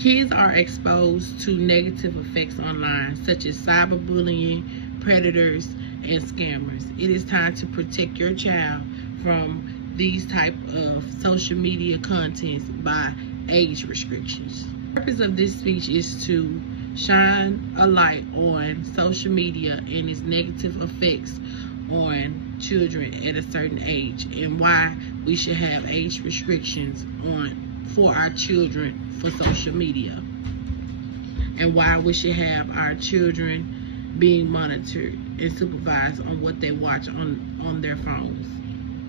Kids are exposed to negative effects online, such as cyberbullying, predators, and scammers. It is time to protect your child from these type of social media contents by age restrictions. The purpose of this speech is to shine a light on social media and its negative effects on children at a certain age, and why we should have age restrictions for our children for social media, and why we should have our children being monitored and supervised on what they watch on their phones.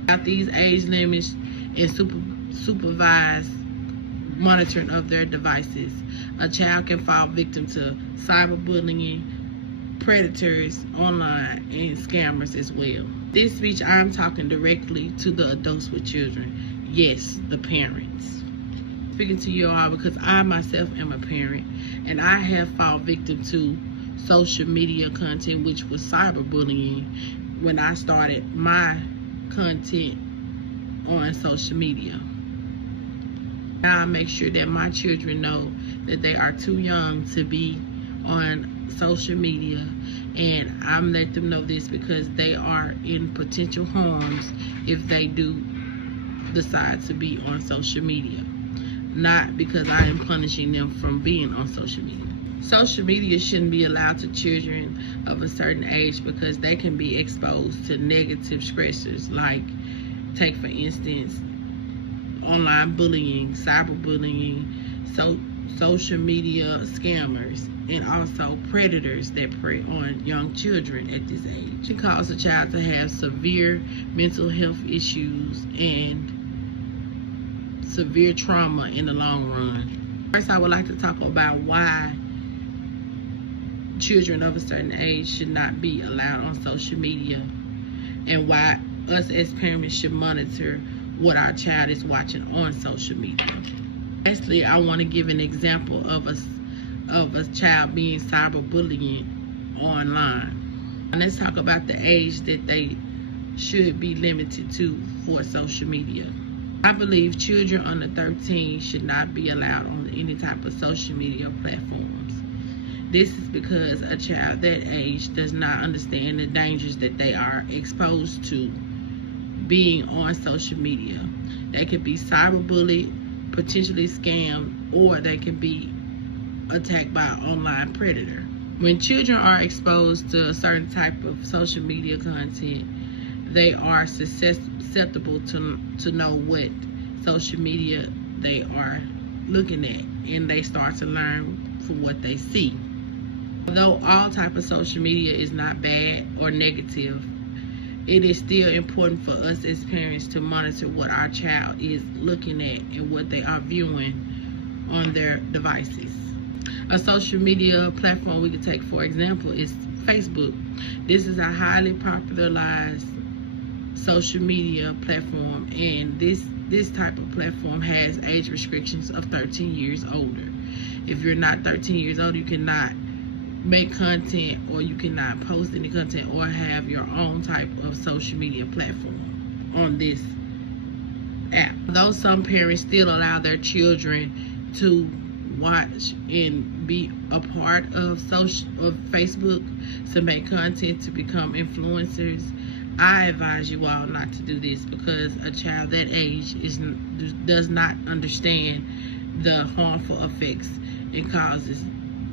Without these age limits and supervised monitoring of their devices, a child can fall victim to cyberbullying, predators online, and scammers as well. This speech, I'm talking directly to the adults with children. Yes, the parents. Speaking to you all because I myself am a parent, and I have fallen victim to social media content, which was cyberbullying, when I started my content on social media. Now I make sure that my children know that they are too young to be on social media, and I'm letting them know this because they are in potential harms if they do decide to be on social media, not because I am punishing them from being on social media. Social media shouldn't be allowed to children of a certain age because they can be exposed to negative stressors, like, take for instance, online bullying, cyberbullying, social media scammers, and also predators that prey on young children at this age. It can cause a child to have severe mental health issues and severe trauma in the long run. First, I would like to talk about why children of a certain age should not be allowed on social media, and why us as parents should monitor what our child is watching on social media. Lastly, I want to give an example of a child being cyberbullying online. And let's talk about the age that they should be limited to for social media. I believe children under 13 should not be allowed on any type of social media platforms. This is because a child that age does not understand the dangers that they are exposed to being on social media. They could be cyberbullied, potentially scammed, or they can be attacked by an online predator. When children are exposed to a certain type of social media content, they are susceptible to know what social media they are looking at, and they start to learn from what they see. Although all type of social media is not bad or negative, it is still important for us as parents to monitor what our child is looking at and what they are viewing on their devices. A social media platform we could take, for example, is Facebook. This is a highly popularized social media platform, and this type of platform has age restrictions of 13 years older. If you're not 13 years old, you cannot make content, or you cannot post any content or have your own type of social media platform on this app. Though some parents still allow their children to watch and be a part of Facebook to make content to become influencers, I advise you all not to do this, because a child that age does not understand the harmful effects and causes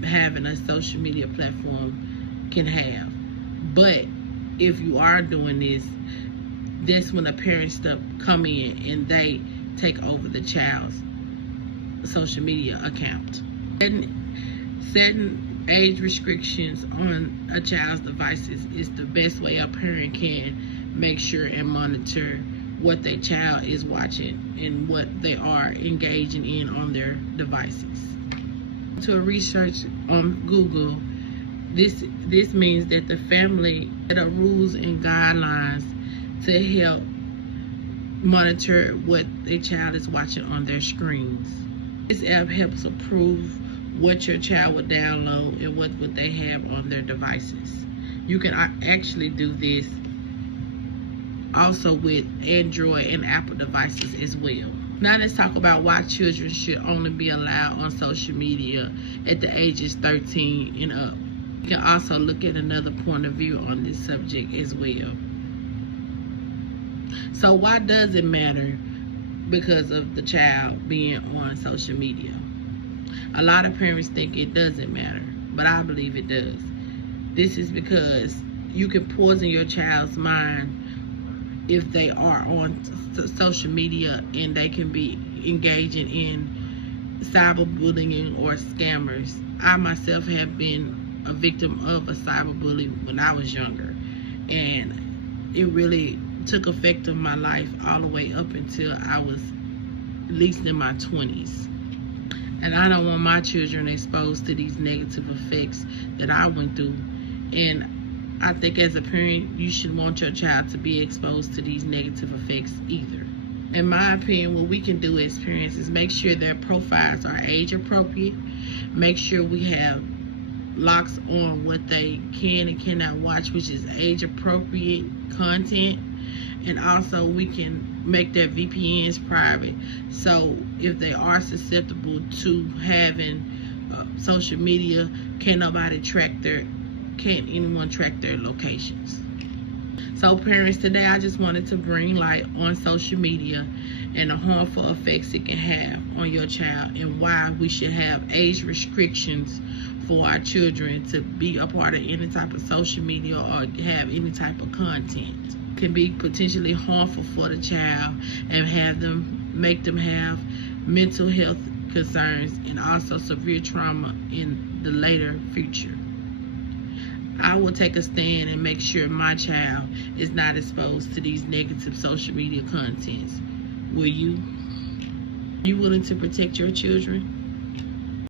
having a social media platform can have. But if you are doing this, that's when the parents come in and they take over the child's social media account. Setting age restrictions on a child's devices is the best way a parent can make sure and monitor what their child is watching and what they are engaging in on their devices. To a research on Google, this means that the family set up rules and guidelines to help monitor what their child is watching on their screens. This app helps approve what your child would download and what would they have on their devices. You can actually do this also with Android and Apple devices as well. Now let's talk about why children should only be allowed on social media at the ages 13 and up. You can also look at another point of view on this subject as well. So why does it matter because of the child being on social media? A lot of parents think it doesn't matter, but I believe it does. This is because you can poison your child's mind if they are on social media, and they can be engaging in cyberbullying or scammers. I myself have been a victim of a cyberbully when I was younger, and it really took effect on my life all the way up until I was at least in my 20s. And I don't want my children exposed to these negative effects that I went through. And I think as a parent, you should want your child to be exposed to these negative effects either. In my opinion, what we can do as parents is make sure their profiles are age appropriate. Make sure we have locks on what they can and cannot watch, which is age appropriate content. And also we can make their VPNs private. So if they are susceptible to having social media, can't anyone track their locations. So parents, today I just wanted to bring light on social media and the harmful effects it can have on your child, and why we should have age restrictions for our children to be a part of any type of social media or have any type of content. It can be potentially harmful for the child and make them have mental health concerns and also severe trauma in the later future. I will take a stand and make sure my child is not exposed to these negative social media contents. Will you? Are you willing to protect your children?